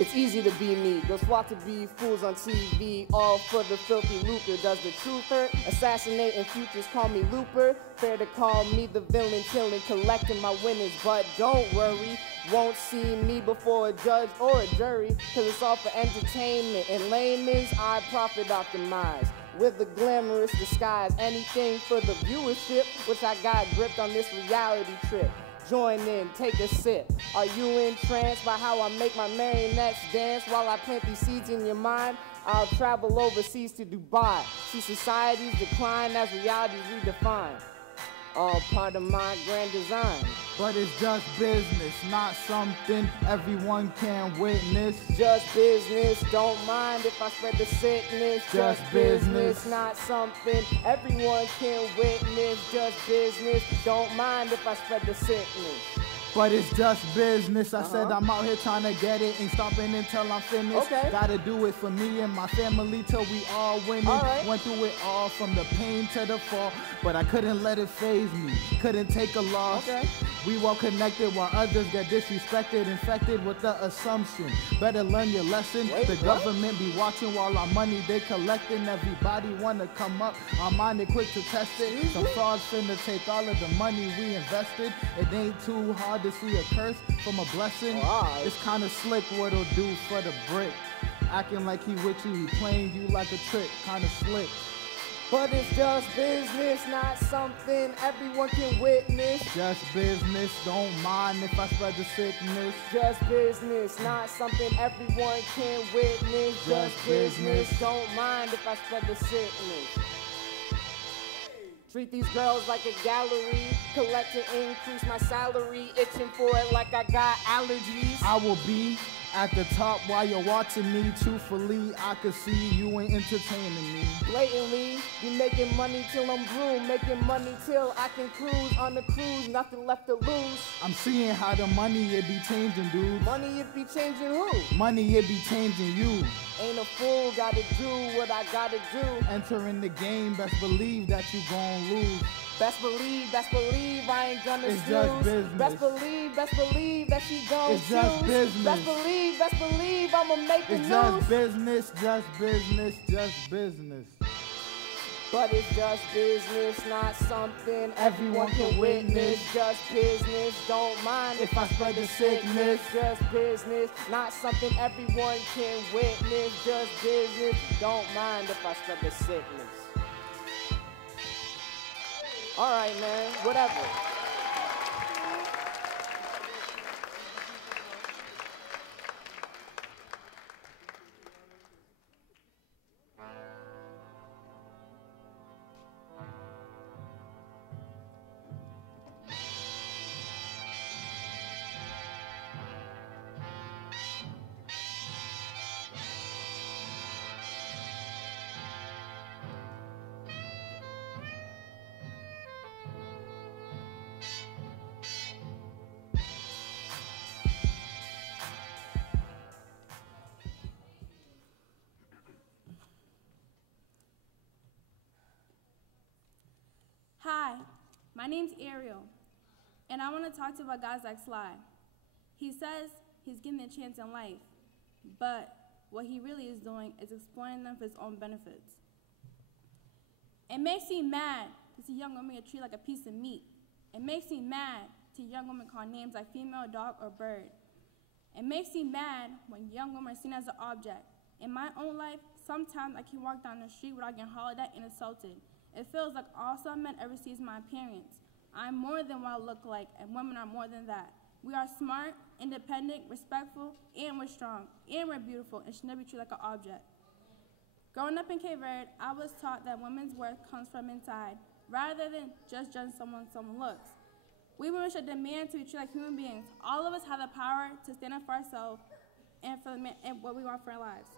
It's easy to be me, those flock to be fools on TV, all for the filthy lucre. Does the truth hurt? Assassinating futures, call me looper. Fair to call me the villain, killing, collecting my winnings. But don't worry, won't see me before a judge or a jury, cause it's all for entertainment. In layman's, I profit optimize with the glamorous disguise. Anything for the viewership, which I got gripped on this reality trip. Join in, take a sip. Are you entranced by how I make my marionettes dance while I plant these seeds in your mind? I'll travel overseas to Dubai, see societies decline as realities redefined. All part of my grand design. But it's just business, not something everyone can witness. Just business, don't mind if I spread the sickness. Just business, not something everyone can witness. Just business, don't mind if I spread the sickness. But it's just business. I said I'm out here trying to get it, ain't stopping until I'm finished. Okay. Gotta do it for me and my family till we all winning. Right. Went through it all from the pain to the fall, but I couldn't let it faze me. Couldn't take a loss. Okay. We well connected while others get disrespected, infected with the assumption. Better learn your lesson. The government be watching while our money they collecting. Everybody wanna come up, our mind they quick to test it. Some frauds finna take all of the money we invested. It ain't too hard to see a curse from a blessing. It's kinda slick what he'll do for the brick. Acting like he with you, he playing you like a trick. Kinda slick. But it's just business, not something everyone can witness. Just business, don't mind if I spread the sickness. Just business, not something everyone can witness. Just business, don't mind if I spread the sickness. Treat these girls like a gallery, collect and increase my salary, itching for it like I got allergies. I will be at the top while you're watching me. Truthfully, I could see you ain't entertaining me. Blatantly, you making money till I'm blue, making money till I can cruise on the cruise, nothing left to lose. I'm seeing how the money it be changing, dude. Money it be changing who? Money it be changing you. Ain't a fool, gotta do what I gotta do. Entering the game, best believe that you gon' lose. Best believe I ain't gonna it's snooze. Just business. Best believe that she gon' it's just business. Best believe I'ma make the news. It's just business, just business, just business. But it's just business, not something everyone can witness. Just business, don't mind if I spread the sickness. Just business, not something everyone can witness. Just business, don't mind if I spread the sickness. All right, man, whatever. Hi, my name's Ariel, and I want to talk to you about guys like Sly. He says he's giving them a chance in life, but what he really is doing is exploiting them for his own benefits. It makes me mad to see young women get treated like a piece of meat. It makes me mad to young women called names like female, dog, or bird. It makes me mad when young women are seen as an object. In my own life, sometimes I can walk down the street without getting hollered at and insulted. It feels like all some men ever see is my appearance. I'm more than what I look like, and women are more than that. We are smart, independent, respectful, and we're strong, and we're beautiful, and should never be treated like an object. Growing up in Cape Verde, I was taught that women's worth comes from inside, rather than just judging someone looks. We women should demand to be treated like human beings. All of us have the power to stand up for ourselves and for and what we want for our lives.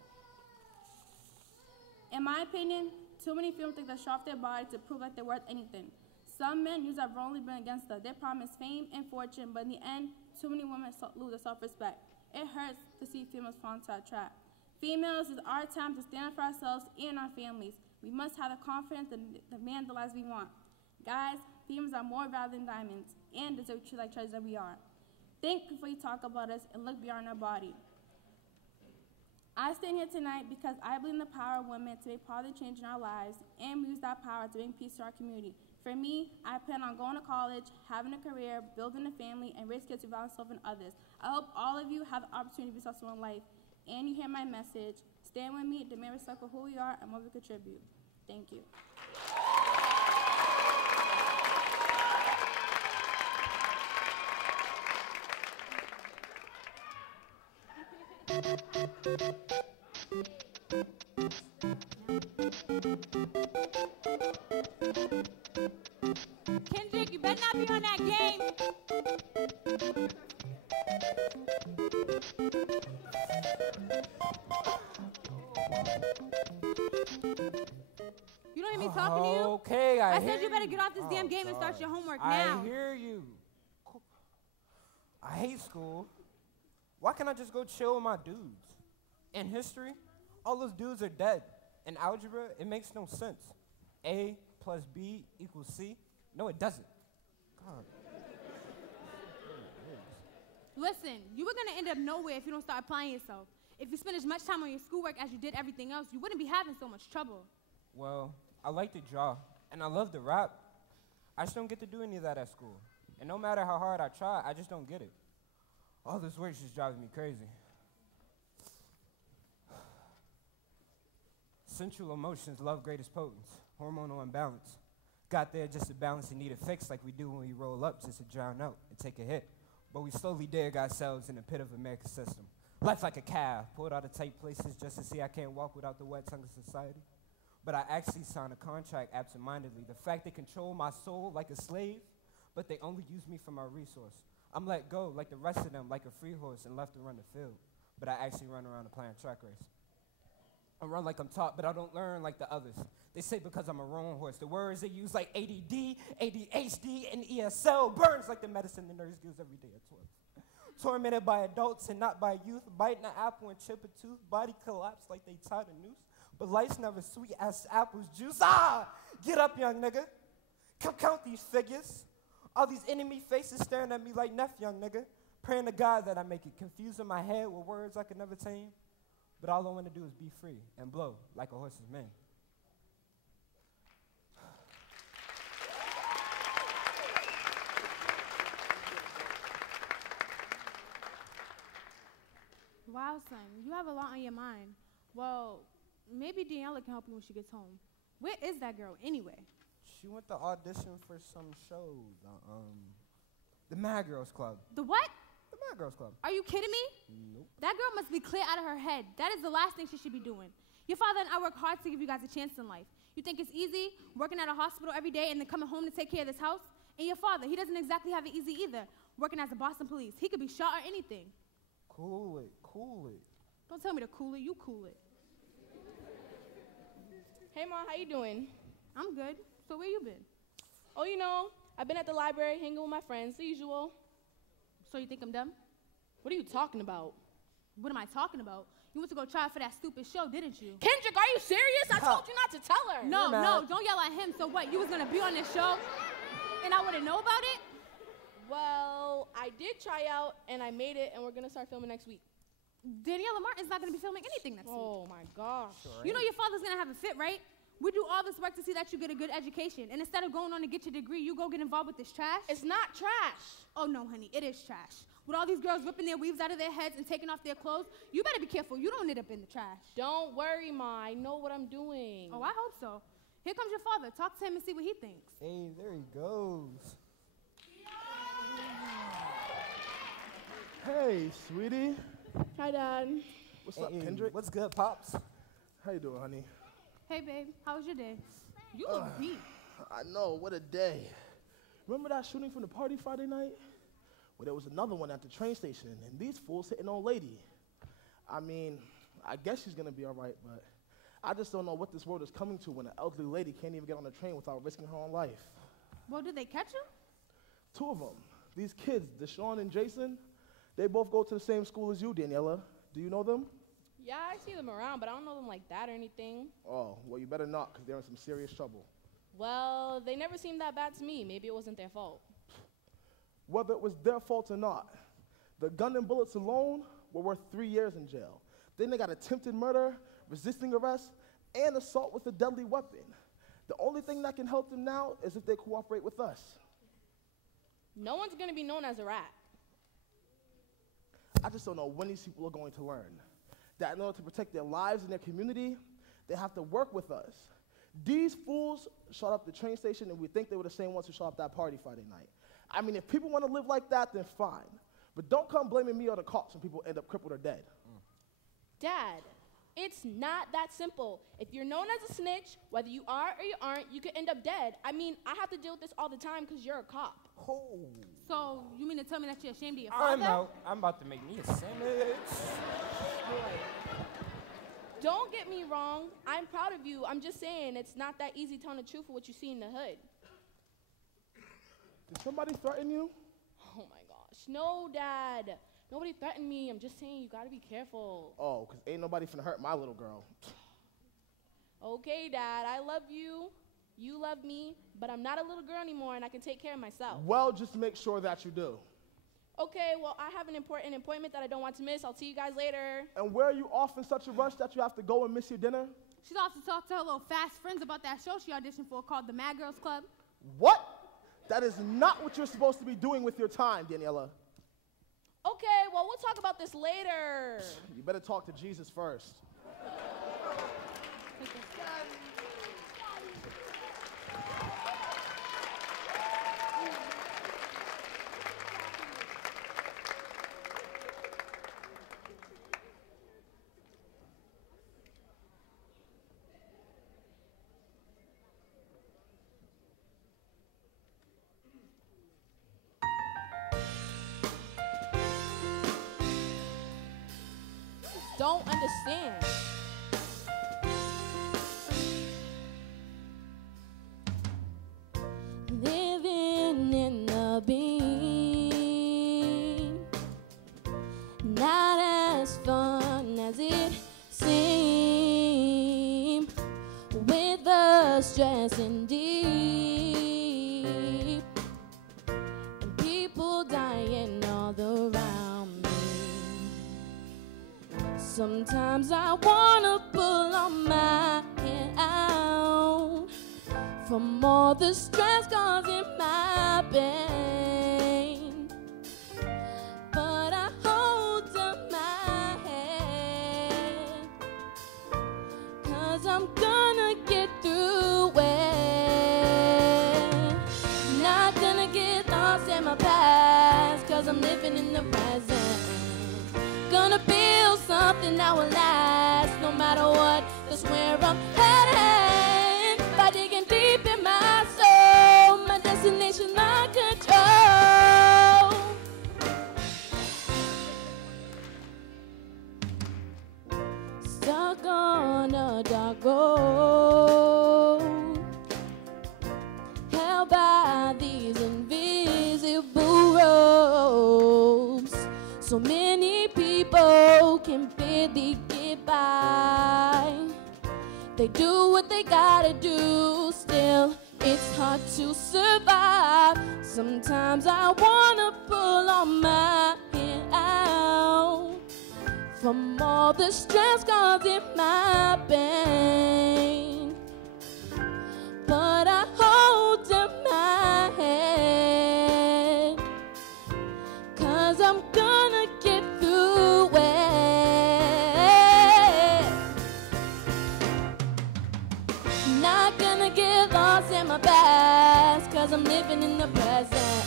In my opinion, too many females think they show off their body to prove like they're worth anything. Some men use that wrongly been against us. They promise fame and fortune, but in the end, too many women lose their self-respect. It hurts to see females fall into that trap. Females, it's our time to stand up for ourselves and our families. We must have the confidence to demand the lives we want. Guys, females are more valuable than diamonds and deserve to be treated like treasures that we are. Think before you talk about us and look beyond our body. I stand here tonight because I believe in the power of women to make positive change in our lives, and we use that power to bring peace to our community. For me, I plan on going to college, having a career, building a family, and raise kids who value themselves and others. I hope all of you have the opportunity to be successful in life, and you hear my message. Stand with me, demand respect for who we are and what we contribute. Thank you. Kendrick, you better not be on that game. You don't hear me talking to you? Okay, I said you better get off this damn game and start your homework now. I hear you. I hate school. Why can't I just go chill with my dudes? In history, all those dudes are dead. In algebra, it makes no sense. A plus B equals C? No, it doesn't. God. Listen, you were gonna end up nowhere if you don't start applying yourself. If you spend as much time on your schoolwork as you did everything else, you wouldn't be having so much trouble. Well, I like to draw, and I love to rap. I just don't get to do any of that at school. And no matter how hard I try, I just don't get it. All this work just drives me crazy. Central emotions, love greatest potence, hormonal imbalance. Got there just to balance and need a fix like we do when we roll up just to drown out and take a hit. But we slowly dig ourselves in the pit of America's system. Life like a calf, pulled out of tight places just to see I can't walk without the wet tongue of society. But I actually signed a contract absentmindedly. The fact they control my soul like a slave, but they only use me for my resource. I'm let go like the rest of them, like a free horse and left to run the field. But I actually run around a playing track race. I run like I'm taught, but I don't learn like the others. They say because I'm a wrong horse. The words they use like ADD, ADHD, and ESL burns like the medicine the nurse gives every day at 12. Tormented by adults and not by youth, biting an apple and chip a tooth, body collapse like they tied a noose. But life's never sweet as apples juice. Get up, young nigga. Come count these figures. All these enemy faces staring at me like Neff, young nigga. Praying to God that I make it, confusing my head with words I could never tame. But all I want to do is be free and blow like a horse's mane. Wow, son, you have a lot on your mind. Well, maybe Daniela can help you when she gets home. Where is that girl anyway? She went to audition for some show, the Mad Girls Club. The what? The Mad Girls Club. Are you kidding me? Nope. That girl must be clear out of her head. That is the last thing she should be doing. Your father and I work hard to give you guys a chance in life. You think it's easy working at a hospital every day and then coming home to take care of this house? And your father, he doesn't exactly have it easy either, working as a Boston police. He could be shot or anything. Cool it, cool it. Don't tell me to cool it, you cool it. Hey, Mom, how you doing? I'm good. So where you been? Oh, you know, I've been at the library hanging with my friends, the usual. So you think I'm dumb? What are you talking about? What am I talking about? You went to go try for that stupid show, didn't you? Kendrick, are you serious? I told you not to tell her. No, don't yell at him. So what, you was gonna be on this show and I wouldn't know about it? Well, I did try out and I made it and we're gonna start filming next week. Daniela Martin's not gonna be filming anything next week. Oh my gosh. Sure You know your father's gonna have a fit, right? We do all this work to see that you get a good education. And instead of going on to get your degree, you go get involved with this trash? It's not trash. Oh no, honey, it is trash. With all these girls ripping their weaves out of their heads and taking off their clothes, you better be careful. You don't end up in the trash. Don't worry, Ma. I know what I'm doing. Oh, I hope so. Here comes your father. Talk to him and see what he thinks. Hey, there he goes. Hey, sweetie. Hi, Dad. What's up, Hey, Kendrick? what's good, Pops? How you doing, honey? Hey, babe, how was your day? You look beat. I know, what a day. Remember that shooting from the party Friday night? Well, there was another one at the train station, and these fools hit an old lady. I mean, I guess she's gonna be all right, but I just don't know what this world is coming to when an elderly lady can't even get on a train without risking her own life. Well, did they catch him? Two of them. These kids, Deshaun and Jason, they both go to the same school as you, Daniela. Do you know them? Yeah, I see them around, but I don't know them like that or anything. Oh, well, you better not, because they're in some serious trouble. Well, they never seemed that bad to me. Maybe it wasn't their fault. Whether it was their fault or not, the gun and bullets alone were worth 3 years in jail. Then they got attempted murder, resisting arrest, and assault with a deadly weapon. The only thing that can help them now is if they cooperate with us. No one's going to be known as a rat. I just don't know when these people are going to learn that in order to protect their lives and their community, they have to work with us. These fools shot up the train station, and we think they were the same ones who shot up that party Friday night. I mean, if people want to live like that, then fine. But don't come blaming me or the cops when people end up crippled or dead. Dad, it's not that simple. If you're known as a snitch, whether you are or you aren't, you could end up dead. I mean, I have to deal with this all the time because you're a cop. Oh. So you mean to tell me that you're ashamed of your father? I'm out. I'm about to make me a sandwich. Don't get me wrong. I'm proud of you. I'm just saying it's not that easy telling the truth of what you see in the hood. Did somebody threaten you? Oh my gosh. No, Dad. Nobody threatened me. I'm just saying you gotta be careful. Oh, because ain't nobody finna hurt my little girl. Okay, Dad. I love you. You love me. But I'm not a little girl anymore, and I can take care of myself. Well, just make sure that you do. Okay, well, I have an important appointment that I don't want to miss. I'll see you guys later. And where are you off in such a rush that you have to go and miss your dinner? She's off to talk to her little fast friends about that show she auditioned for called the Mad Girls Club. What? That is not what you're supposed to be doing with your time, Daniela. Okay, well, we'll talk about this later. You better talk to Jesus first. Don't understand. Living in the beam, not as fun as it seemed, with the stress and deep, and people dying all around me. Sometimes I wanna pull on my hair out from all the stress causing my pain, but I hold up my head, 'cause I'm gonna get through it. Not gonna get lost in my past, 'cause I'm living in the present. Gonna build something that will last no matter what. That's where I'm headed. By digging deep in my soul, my destination, my control. Stuck on a dark road, held by these invisible ropes. So many people can barely get by. They do what they gotta do, still it's hard to survive. Sometimes I wanna pull on my hair out from all the stress causing my pain, but I hold up my head, 'cause I'm gonna get through it. Not gonna get lost in my past, 'cause I'm living in the present.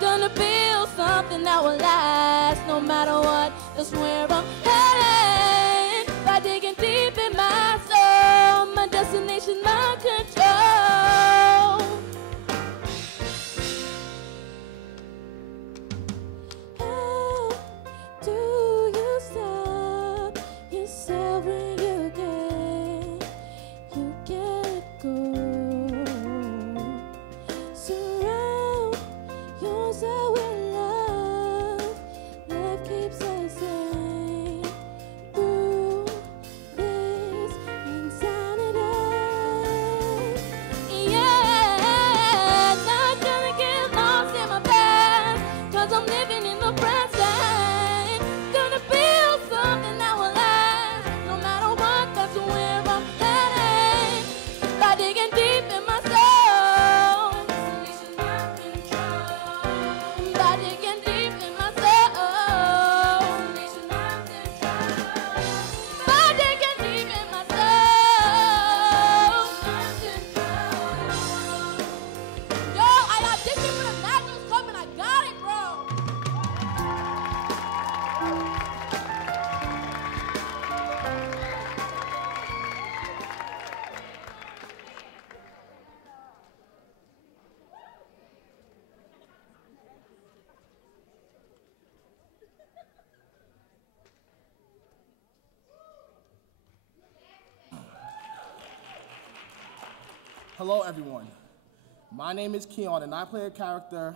Gonna build something that will last no matter what. That's where I'm headed. By digging deep in my soul, my destination, my control. How do you stop yourself when you get go? Surround yourself with love. Love keeps us sane through this insanity. Hello, everyone. My name is Keon, and I play a character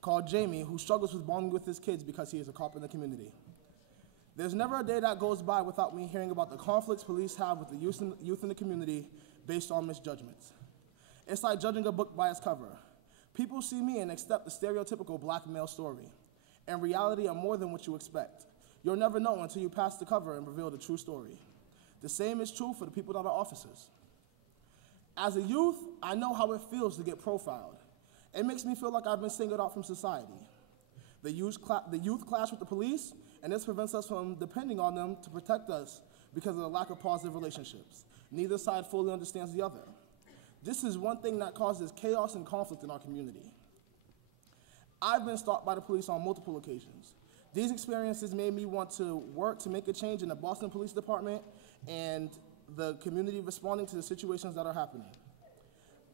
called Jamie who struggles with bonding with his kids because he is a cop in the community. There's never a day that goes by without me hearing about the conflicts police have with the youth in the community based on misjudgments. It's like judging a book by its cover. People see me and accept the stereotypical black male story. In reality, I'm more than what you expect. You'll never know until you pass the cover and reveal the true story. The same is true for the people that are officers. As a youth, I know how it feels to get profiled. It makes me feel like I've been singled out from society. The youth clash with the police, and this prevents us from depending on them to protect us because of the lack of positive relationships. Neither side fully understands the other. This is one thing that causes chaos and conflict in our community. I've been stopped by the police on multiple occasions. These experiences made me want to work to make a change in the Boston Police Department and the community responding to the situations that are happening.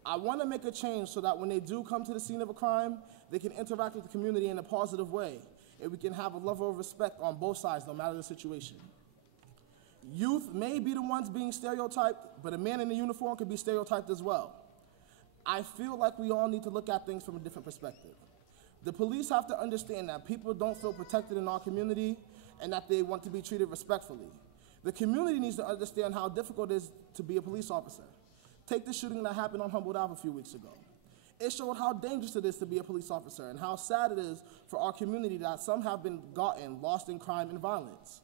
I want to make a change so that when they do come to the scene of a crime, they can interact with the community in a positive way, and we can have a level of respect on both sides, no matter the situation. Youth may be the ones being stereotyped, but a man in a uniform could be stereotyped as well. I feel like we all need to look at things from a different perspective. The police have to understand that people don't feel protected in our community and that they want to be treated respectfully. The community needs to understand how difficult it is to be a police officer. Take the shooting that happened on Humboldt Ave a few weeks ago. It showed how dangerous it is to be a police officer and how sad it is for our community that some have been lost in crime and violence.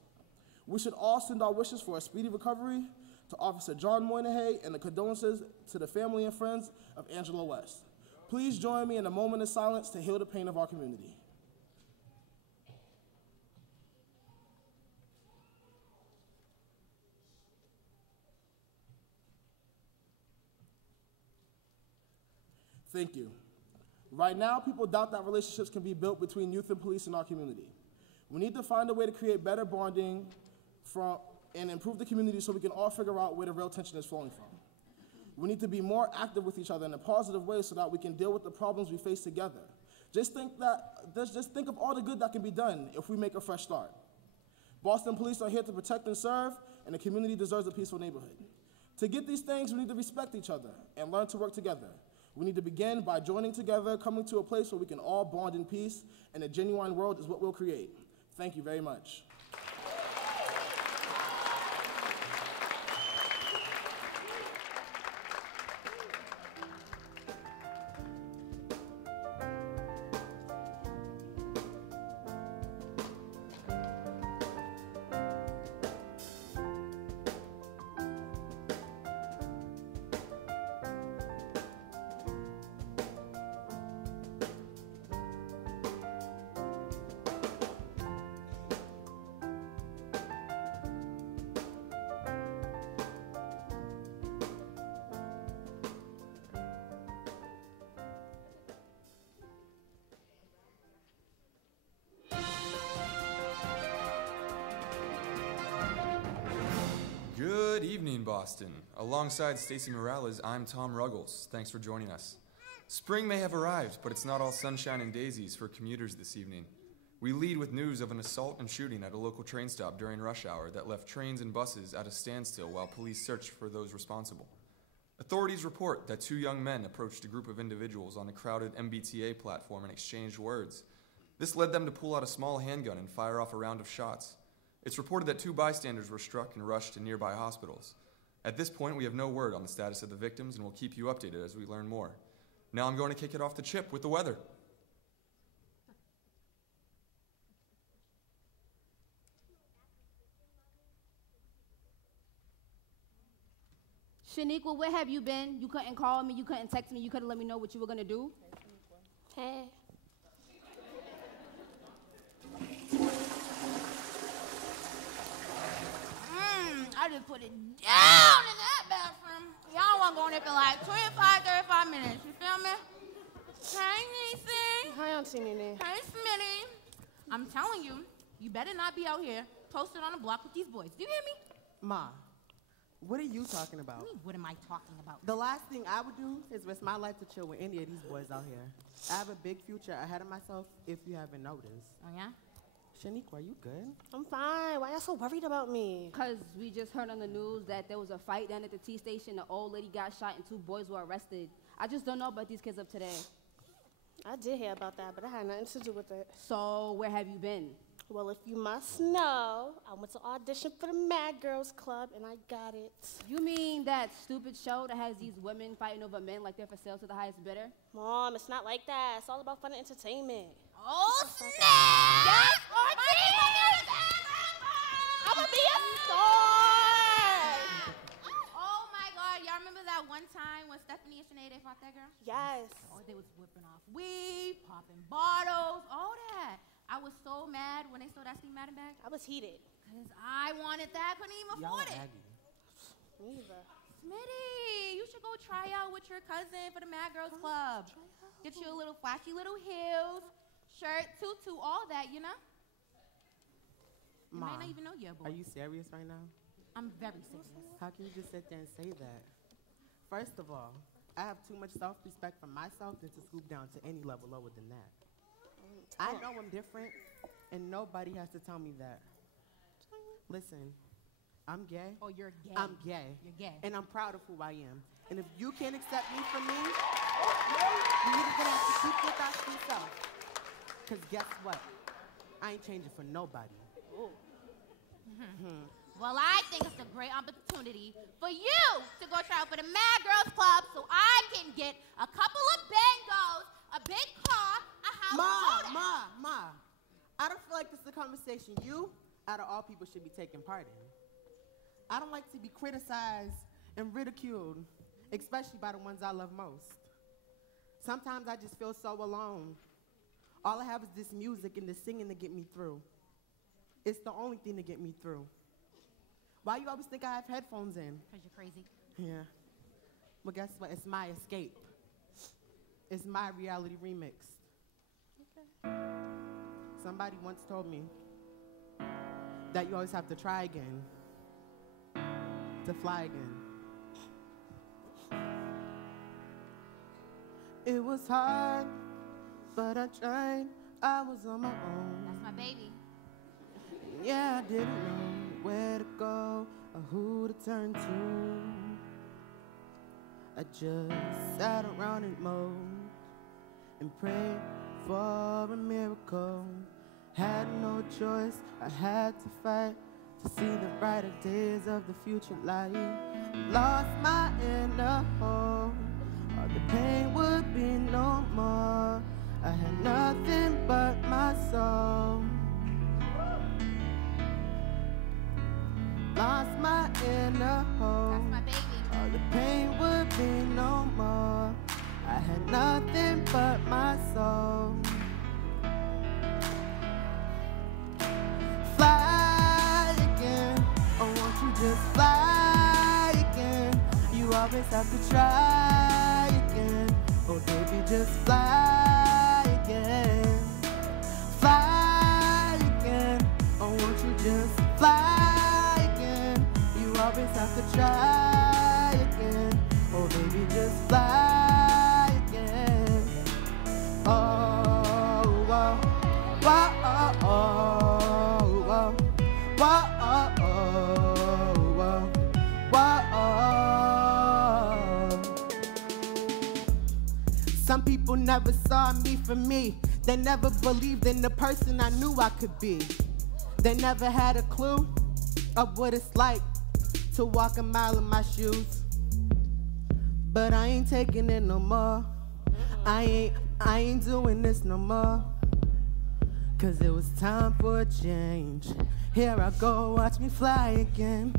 We should all send our wishes for a speedy recovery to Officer John Moynihan and the condolences to the family and friends of Angela West. Please join me in a moment of silence to heal the pain of our community. Thank you. Right now, people doubt that relationships can be built between youth and police in our community. We need to find a way to create better bonding and improve the community so we can all figure out where the real tension is flowing from. We need to be more active with each other in a positive way so that we can deal with the problems we face together. Just think of all the good that can be done if we make a fresh start. Boston police are here to protect and serve, and the community deserves a peaceful neighborhood. To get these things, we need to respect each other and learn to work together. We need to begin by joining together, coming to a place where we can all bond in peace, and a genuine world is what we'll create. Thank you very much. Good evening, Boston. Alongside Stacey Morales, I'm Tom Ruggles. Thanks for joining us. Spring may have arrived, but it's not all sunshine and daisies for commuters this evening. We lead with news of an assault and shooting at a local train stop during rush hour that left trains and buses at a standstill while police searched for those responsible. Authorities report that two young men approached a group of individuals on a crowded MBTA platform and exchanged words. This led them to pull out a small handgun and fire off a round of shots. It's reported that two bystanders were struck and rushed to nearby hospitals. At this point, we have no word on the status of the victims, and we'll keep you updated as we learn more. Now I'm going to kick it off to Chip with the weather. Shaniqua, where have you been? You couldn't call me, you couldn't text me, you couldn't let me know what you were gonna do? Hey. I just put it down in that bathroom. Y'all want to go in there for like 25, 35 minutes. You feel me? Hey, Niecy. Hi, Auntie Nene. Hey, Smitty. I'm telling you, you better not be out here posted on the block with these boys. Do you hear me? Ma, what are you talking about? What am I talking about? The last thing I would do is risk my life to chill with any of these boys out here. I have a big future ahead of myself, if you haven't noticed. Oh, yeah? Shaniqua, you good? I'm fine. Why y'all so worried about me? Because we just heard on the news that there was a fight down at the T station. The old lady got shot and 2 boys were arrested. I just don't know about these kids up today. I did hear about that, but I had nothing to do with it. So where have you been? Well, if you must know, I went to audition for the Mad Girls Club, and I got it. You mean that stupid show that has these women fighting over men like they're for sale to the highest bidder? Mom, it's not like that. It's all about fun and entertainment. Oh, snap! Yes, I'm gonna be a star! Oh, my God. Y'all remember that one time when Stephanie and Sinead, they fought that girl? Yes. Oh, they was whipping off weed, popping bottles, all that. I was so mad when they stole that Steve Madden bag. I was heated. Because I wanted that, couldn't even afford it. Me either. Smitty, you should go try out with your cousin for the Mad Girls Club. Get you a little flashy little heels, shirt, tutu, all that, you know? You Mom, might not even know your boy. are you serious right now? I'm very serious. How can you just sit there and say that? First of all, I have too much self-respect for myself than to scoop down to any level lower than that. I know I'm different, and nobody has to tell me that. Listen, I'm gay. Oh, you're gay. I'm gay. You're gay. And I'm proud of who I am. And if you can't accept me for me, you're either gonna have to keep your thoughts to yourself. Because guess what? I ain't changing for nobody. Well, I think it's a great opportunity for you to go try out for the Mad Girls Club so I can get a couple of bangos, a big car, a house, all that. Ma. I don't feel like this is a conversation you, out of all people, should be taking part in. I don't like to be criticized and ridiculed, especially by the ones I love most. Sometimes I just feel so alone. All I have is this music and this singing to get me through. It's the only thing to get me through. Why you always think I have headphones in? Because you're crazy. Yeah. Well, guess what? It's my escape. It's my reality remix. Okay. Somebody once told me that you always have to try again to fly again. It was hard, but I tried. I was on my own. That's my baby. Yeah, I didn't know where to go or who to turn to. I just sat around and moaned and prayed for a miracle. Had no choice, I had to fight to see the brighter days of the future light. Lost my inner home, all the pain would be no more. I had nothing but my soul. Lost my inner home. That's my baby. All the pain would be no more. I had nothing but my soul. Fly again. Oh, won't you just fly again? You always have to try again. Oh, baby, just fly again. Fly again. Oh, won't you just fly? Always have to try again. Oh, baby, just fly again. Oh, oh, oh, oh, oh, oh, oh, oh, oh. Some people never saw me for me. They never believed in the person I knew I could be. They never had a clue of what it's like to walk a mile in my shoes. But I ain't taking it no more. I ain't doing this no more. Cause it was time for a change. Here I go, watch me fly again.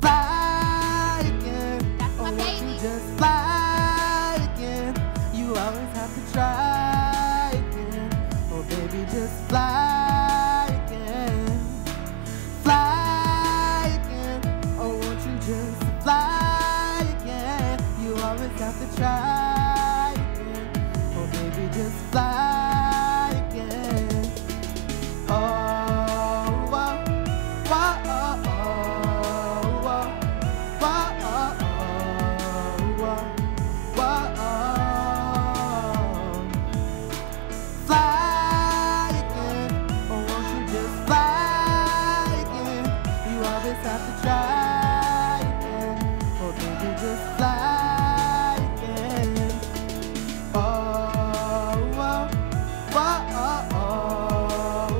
Fly again. That's my oh, baby. won't you just fly again? You always have to try again. Oh baby, just fly again. Fly again. Oh, won't you just fly again? You always have to try again. Oh, baby, just fly again. Oh, oh, oh, oh, oh, oh, oh, oh, oh, oh. Fly again. have to try again. Oh, baby, just fly again. Oh, whoa, whoa, oh, oh,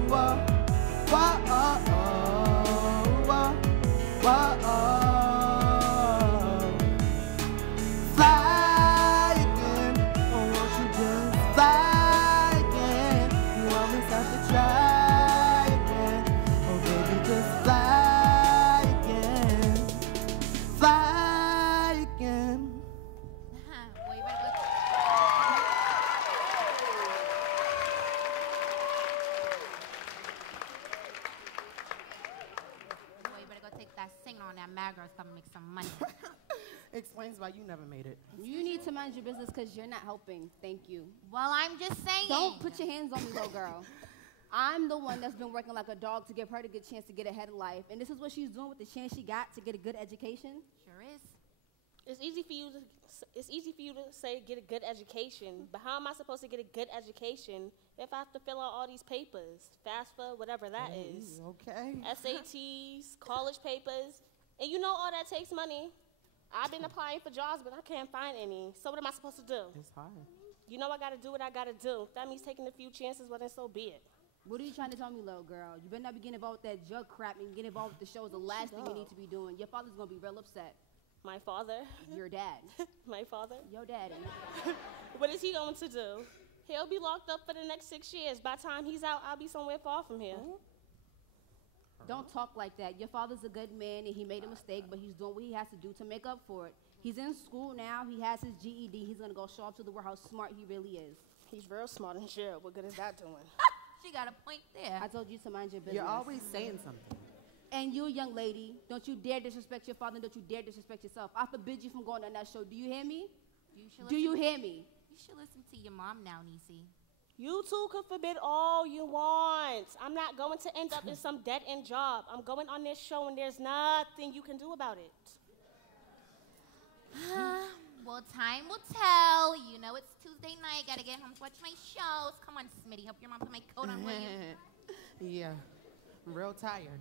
whoa, whoa, oh, oh, whoa, whoa, oh. Fly again. Oh, won't you just fly again? You always have to try again. Oh, baby, just fly again. Fly again. Boy, you better go. Boy, you better go take that signal on that Mad Girls Club and make some money. Explains why you never made it. You need to mind your business because you're not helping. Thank you. Well, I'm just saying. Don't put your hands on me, little girl. I'm the one that's been working like a dog to give her the good chance to get ahead of life. And this is what she's doing with the chance she got to get a good education. Sure is. It's easy for you to say get a good education, but how am I supposed to get a good education if I have to fill out all these papers, FAFSA, whatever that is, Okay. SATs, college papers, and you know all that takes money. I've been applying for jobs, but I can't find any. So what am I supposed to do? It's hard. You know I got to do what I got to do. If that means taking a few chances, well, then so be it. What are you trying to tell me, little girl? You better not be getting involved with that drug crap and getting involved with the shows. The last thing you need to be doing. Your father's going to be real upset. My father? Your dad. My father? Your daddy. What is he going to do? He'll be locked up for the next 6 years. By the time he's out, I'll be somewhere far from here. Don't talk like that. Your father's a good man, and he made a mistake, but he's doing what he has to do to make up for it. He's in school now. He has his GED. He's going to go show up to the world how smart he really is. He's real smart and sure. What good is that doing? She got a point there. I told you to mind your business. You're always saying something. And you, young lady, don't you dare disrespect your father. Don't you dare disrespect yourself. I forbid you from going on that show. Do you hear me? Do you hear me? You should listen to your mom now, Niecy. You two can forbid all you want. I'm not going to end up in some dead-end job. I'm going on this show, and there's nothing you can do about it. Well, time will tell. You know it's Tuesday night. Gotta get home to watch my shows. Come on, Smitty. Help your mom put my coat on, will you? Yeah, I'm real tired.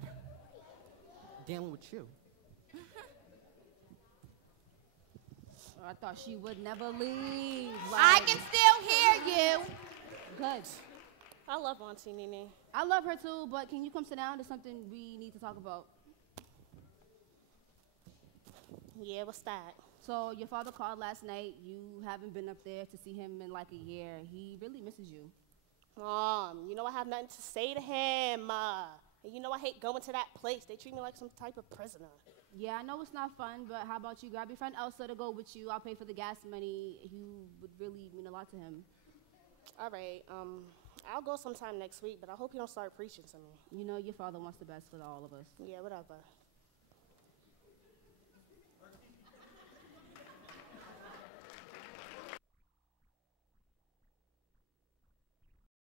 Dealing with you. I thought she would never leave. I can still hear you. Good. I love Auntie Nene. I love her too, but can you come sit down? There's something we need to talk about. Yeah, what's that? So your father called last night. You haven't been up there to see him in like a year. He really misses you. Mom, you know I have nothing to say to him. And you know I hate going to that place. They treat me like some type of prisoner. Yeah, I know it's not fun, but how about you grab your friend Elsa to go with you? I'll pay for the gas money. You would really mean a lot to him. All right, I'll go sometime next week, but I hope you don't start preaching to me. You know your father wants the best for all of us. Yeah, whatever.